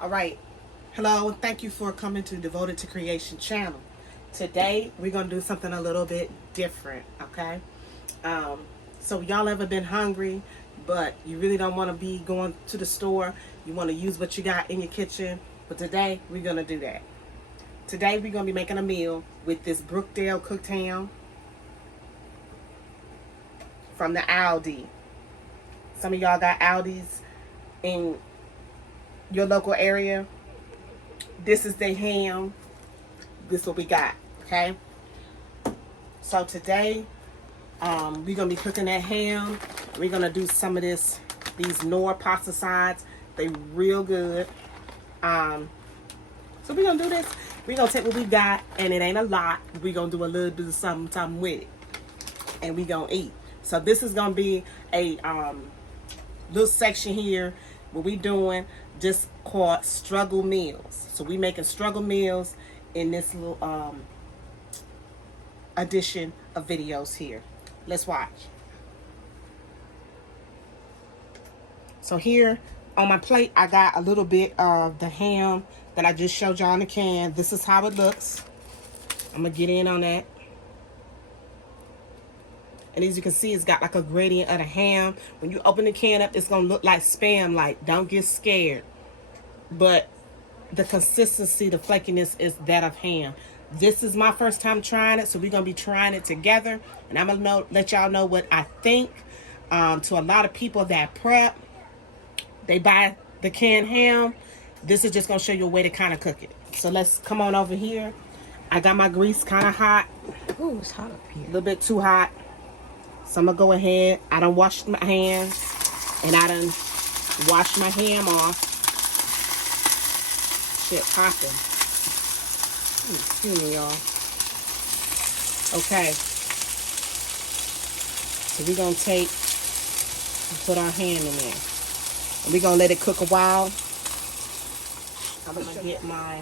All right. Hello, and thank you for coming to Devoted to Creation channel. Today, we're going to do something a little bit different, okay? So y'all ever been hungry, but you really don't want to be going to the store? You want to use what you got in your kitchen? But today, we're going to do that. Today, we're going to be making a meal with this Brookdale cooked ham from the Aldi. Some of y'all got Aldis in your local area. This is the ham. This is what we got, okay? So today, we're gonna be cooking that ham. We're gonna do some of these Knorr pasta sides. They real good. So we're gonna do this. We're gonna take what we got, and it ain't a lot. We're gonna do a little bit of something with it, and we gonna eat. So this is gonna be a little section here what we doing just called struggle meals. So we making struggle meals in this little edition of videos here. Let's watch. So here on my plate I got a little bit of the ham that I just showed y'all in the can. This is how it looks. I'm gonna get in on that. And as you can see, it's got like a gradient of the ham. When you open the can up, it's going to look like Spam. Like, don't get scared. But the consistency, the flakiness is that of ham. This is my first time trying it, so we're going to be trying it together. And I'm going to let y'all know what I think. To a lot of people that prep, they buy the canned ham. This is just going to show you a way to kind of cook it. So let's come on over here. I got my grease kind of hot. Ooh, it's hot up here. A little bit too hot. So I'm going to go ahead. I done washed my hands. And I done washed my ham off. Shit popping. Excuse me, y'all. Okay. So we're going to take and put our ham in there. And we're going to let it cook a while. I'm going to get my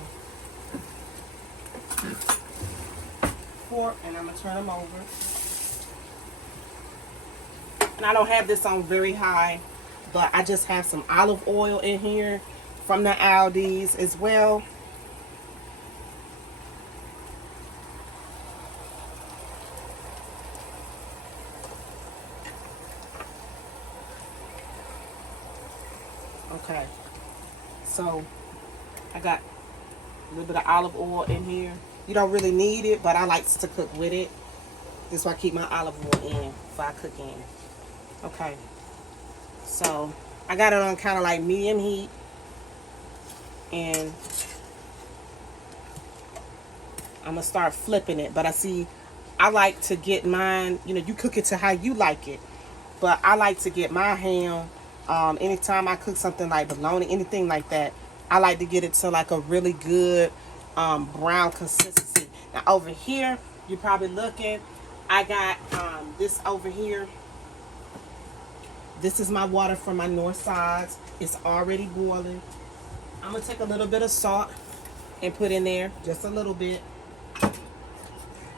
fork and I'm going to turn them over. And I don't have this on very high, but I just have some olive oil in here from the Aldi's as well. Okay, so I got a little bit of olive oil in here. You don't really need it, but I like to cook with it. This is why I keep my olive oil in if I cook in. Okay, so I got it on kind of like medium heat, and I'm gonna start flipping it. But I like to get mine, you know, you cook it to how you like it, but I like to get my ham, anytime I cook something like bologna, anything like that, I like to get it to like a really good brown consistency. Now over here, you're probably looking, I got this over here. This is my water from my north sides. It's already boiling. I'm going to take a little bit of salt and put in there. Just a little bit.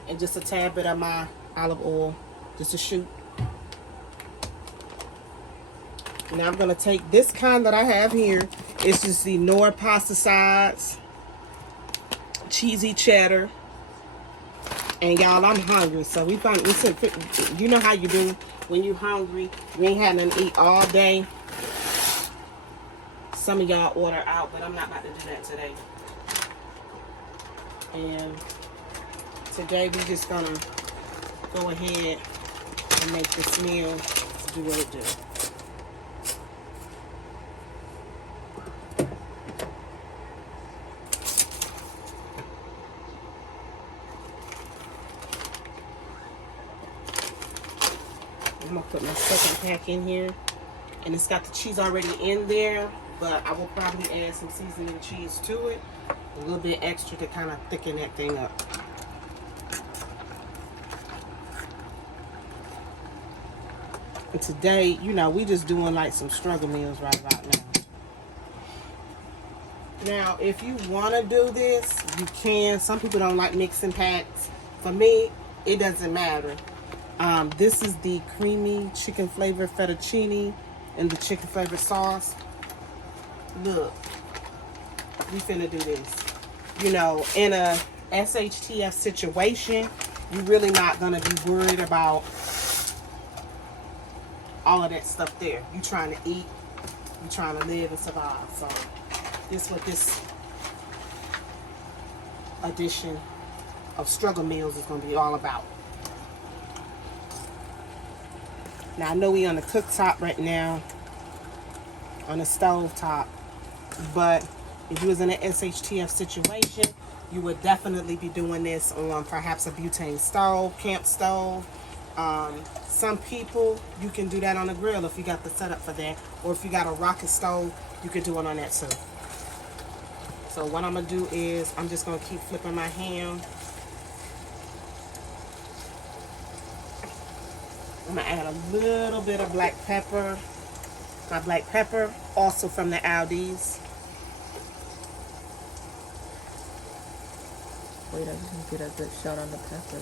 And just a tad bit of my olive oil. Just a shoot. Now I'm going to take this kind that I have here. It's just the Knorr pasta sides. Cheesy cheddar. And y'all, I'm hungry. So you know how you do. When you hungry, you ain't had nothing to eat all day. Some of y'all order out, but I'm not about to do that today. And today we just gonna go ahead and make this meal do what it do. I'm gonna put my second pack in here, and it's got the cheese already in there, but I will probably add some seasoning cheese to it, a little bit extra to kind of thicken that thing up. And today, you know, we just doing like some struggle meals right about now. Now, if you want to do this, you can. Some people don't like mixing packs. For me, it doesn't matter. This is the creamy chicken flavor fettuccine and the chicken flavor sauce. Look, We finna do this. You know, in a SHTF situation, you're really not gonna be worried about all of that stuff there. You trying to eat, you trying to live and survive. So this is what this edition of struggle meals is gonna be all about. Now I know we on the cooktop right now, on the stove top, but if you was in an SHTF situation, you would definitely be doing this on perhaps a butane stove, camp stove. Some people, you can do that on a grill if you got the setup for that, or if you got a rocket stove, you can do it on that too. So what I'm gonna do is I'm just gonna keep flipping my ham. I'm gonna add a little bit of black pepper. My black pepper, also from the Aldi's. Wait, I can get a good shot on the pepper.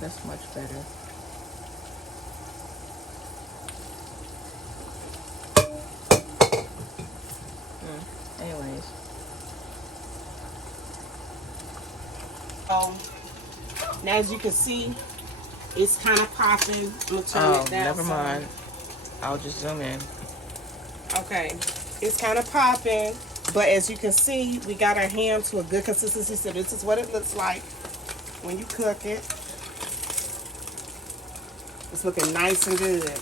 That's much better. Anyways. Now as you can see, it's kind of popping. I'm gonna turn it down. Never mind. I'll just zoom in. Okay, it's kind of popping, but as you can see, we got our ham to a good consistency. So this is what it looks like when you cook it. It's looking nice and good.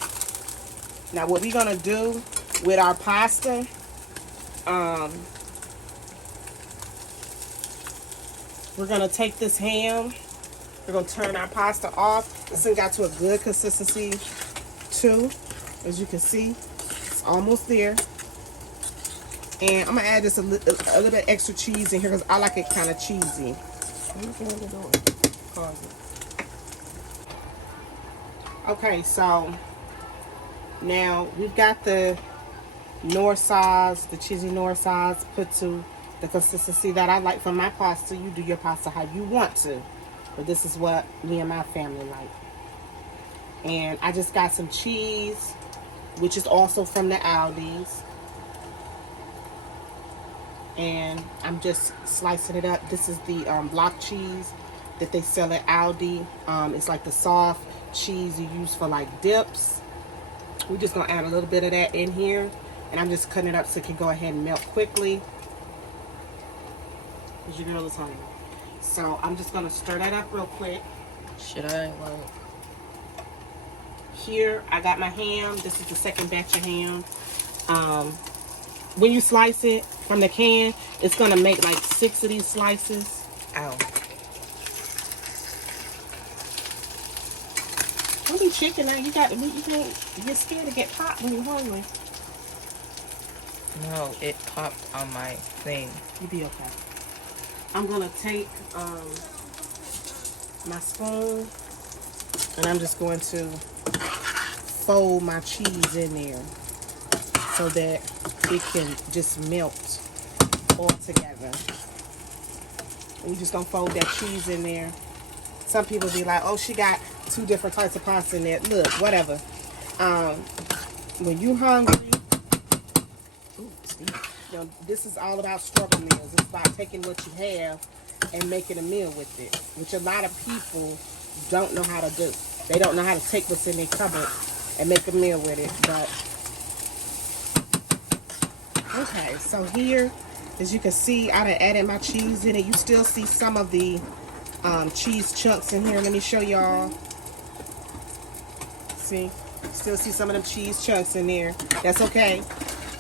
Now what we're gonna do with our pasta, we're gonna take this ham, we're gonna turn our pasta off. This thing got to a good consistency too. As you can see, it's almost there. And I'm gonna add just a little bit extra cheese in here because I like it kind of cheesy. Okay, so now we've got the Nor sauce, the cheesy Nor sauce put to the consistency that I like for my pasta. You do your pasta how you want to, but this is what me and my family like. And I just got some cheese, which is also from the Aldi's. And I'm just slicing it up. This is the block cheese that they sell at Aldi. It's like the soft cheese you use for like dips. We're just gonna add a little bit of that in here, and I'm just cutting it up so it can go ahead and melt quickly. Because your girl is hungry. So I'm just gonna stir that up real quick. Should I? Well, here I got my ham. This is the second batch of ham. When you slice it from the can, it's gonna make like 6 of these slices. ow. Don't be chicken now. You got to be, you can't get scared to get popped when you're hungry. No, it popped on my thing. You'll be okay. I'm gonna take my spoon and I'm just going to fold my cheese in there so that it can just melt all together. And we just gonna fold that cheese in there. Some people be like, oh, she got 2 different types of pasta in there. Look, whatever. When you hungry, you know, this is all about struggle meals. It's about taking what you have and making a meal with it, which a lot of people don't know how to do. They don't know how to take what's in their cupboard and make a meal with it. But okay, so here, as you can see, I done added my cheese in it. You still see some of the cheese chunks in here. Let me show y'all. See, still see some of them cheese chunks in there. That's okay.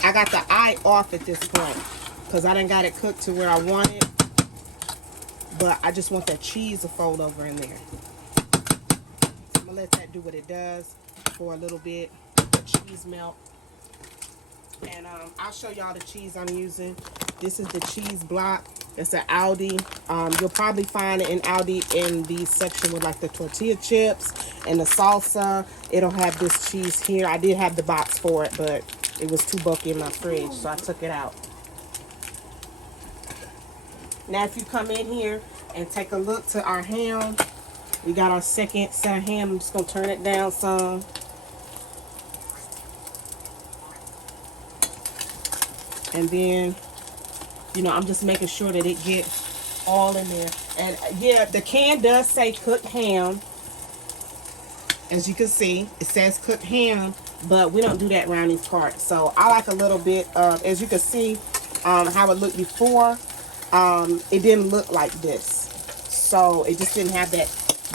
I got the eye off at this point because I done got it cooked to where I want it, but I just want that cheese to fold over in there. So I'm gonna let that do what it does for a little bit. The cheese melt. And I'll show y'all the cheese I'm using. This is the cheese block. It's an Aldi. You'll probably find it in Aldi in the section with like the tortilla chips and the salsa. It'll have this cheese here. I did have the box for it, but it was too bulky in my fridge, so I took it out. Now if you come in here and take a look to our ham, we got our second set of ham. I'm just going to turn it down some. And then, you know, I'm just making sure that it gets all in there. And yeah, the can does say cooked ham. As you can see, it says cooked ham, but we don't do that around these parts. So I like a little bit of, as you can see, how it looked before. It didn't look like this. So it just didn't have that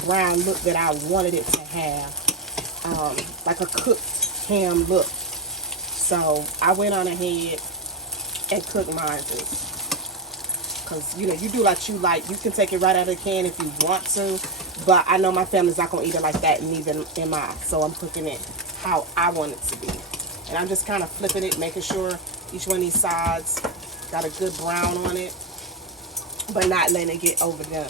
brown look that I wanted it to have. Like a cooked ham look. So I went on ahead and cooked mine just. Because, you know, you do like you like. You can take it right out of the can if you want to. But I know my family's not going to eat it like that, and neither am I. So I'm cooking it how I want it to be. And I'm just kind of flipping it, making sure each one of these sides got a good brown on it, but not letting it get overdone.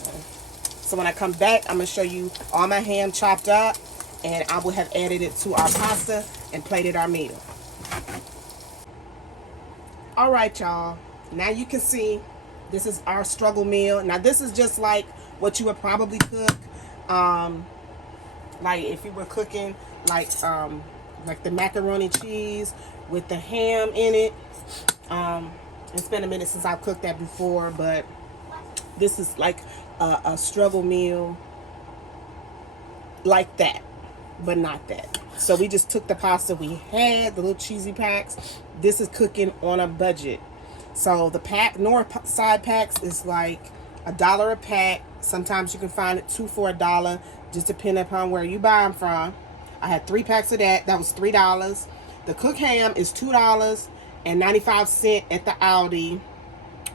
So when I come back, I'm going to show you all my ham chopped up, and I will have added it to our pasta and plated our meal. All right, y'all. Now you can see this is our struggle meal. Now this is just like what you would probably cook, like if you were cooking like the macaroni cheese with the ham in it. It's been a minute since I've cooked that before, but this is like a struggle meal like that, but not that. So we just took the pasta we had, the little cheesy packs. This is cooking on a budget. So the pack, north side packs is like $1 a pack. Sometimes you can find it 2 for $1, just depending upon where you buy them from. I had 3 packs of that. That was $3. The cooked ham is $2.95 at the Aldi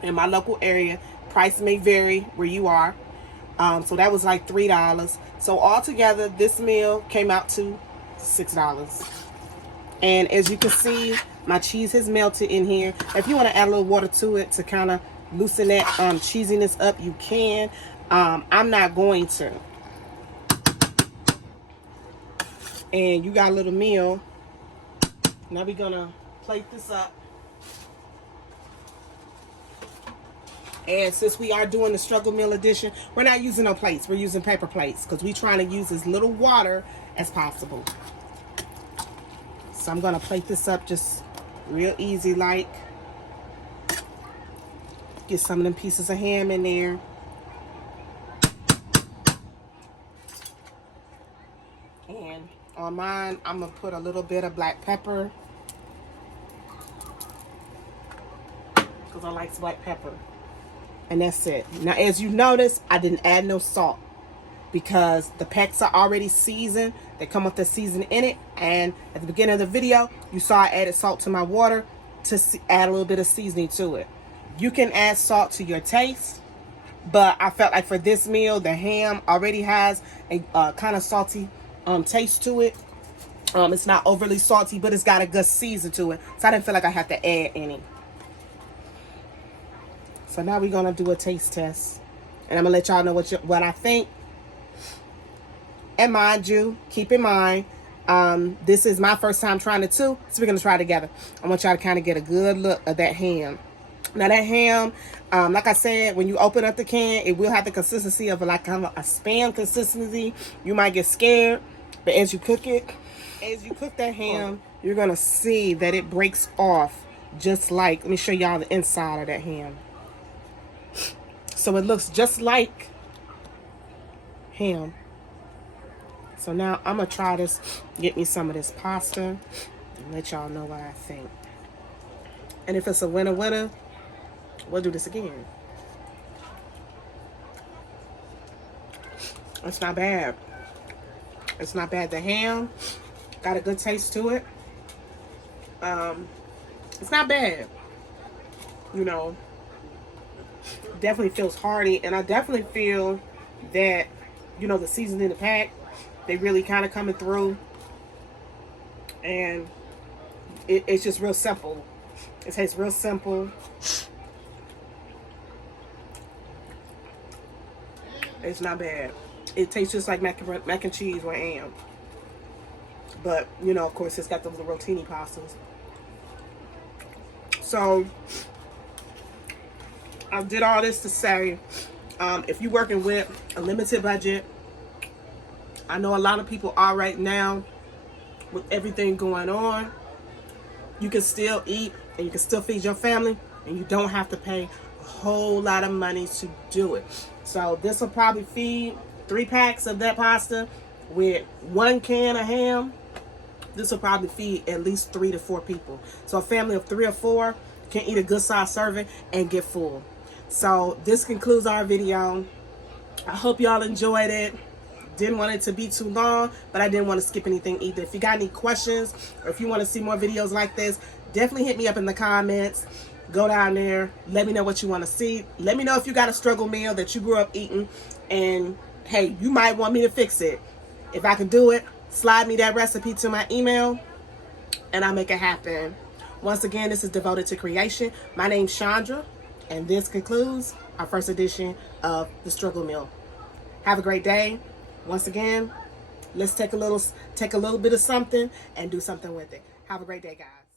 in my local area. Price may vary where you are. So that was like $3. So altogether, this meal came out to $6. And as you can see, my cheese has melted in here. If you want to add a little water to it to kind of loosen that cheesiness up, you can. I'm not going to. And you got a little meal. Now we're going to plate this up. And since we are doing the struggle meal edition, we're not using no plates. We're using paper plates because we're trying to use as little water as possible. So I'm going to plate this up just real easy like. Get some of them pieces of ham in there. And on mine, I'm going to put a little bit of black pepper. Because I like black pepper. And that's it. Now, as you notice, I didn't add no salt. Because the packs are already seasoned. They come with the seasoning in it. And at the beginning of the video, you saw I added salt to my water to add a little bit of seasoning to it. You can add salt to your taste. But I felt like for this meal, the ham already has a kind of salty taste to it. It's not overly salty, but it's got a good season to it. So I didn't feel like I had to add any. So now we're going to do a taste test. And I'm going to let y'all know what I think. And mind you, keep in mind, this is my first time trying it too, so we're going to try it together. I want y'all to kind of get a good look of that ham. Now that ham, like I said, when you open up the can, it will have the consistency of like kind of a Spam consistency. You might get scared, but as you cook that ham, you're going to see that it breaks off just like, let me show y'all the inside of that ham. So it looks just like ham. So now I'm going to try this, get me some of this pasta, and let y'all know what I think. And if it's a winner, we'll do this again. It's not bad. It's not bad. The ham got a good taste to it. It's not bad. You know, definitely feels hearty, and I definitely feel that, you know, the seasoning in the pack, they really kind of coming through, and it's just real simple. It tastes real simple. It's not bad. It tastes just like mac and cheese with ham. But, you know, of course, it's got those little rotini pastas. So, I did all this to say, if you're working with a limited budget, I know a lot of people are right now with everything going on. you can still eat and you can still feed your family, and you don't have to pay a whole lot of money to do it. So this will probably feed 3 packs of that pasta with 1 can of ham. This will probably feed at least 3 to 4 people. So a family of 3 or 4 can eat a good size serving and get full. So this concludes our video. I hope y'all enjoyed it. Didn't want it to be too long, but I didn't want to skip anything either. If you got any questions, or if you want to see more videos like this, definitely hit me up in the comments. Go down there. Let me know what you want to see. Let me know if you got a struggle meal that you grew up eating, and hey, you might want me to fix it. If I can do it, slide me that recipe to my email, and I'll make it happen. Once again, this is Devoted to Creation. My name's Chandra, and this concludes our first edition of the Struggle Meal. Have a great day. Once again, let's take a little bit of something and do something with it. Have a great day, guys.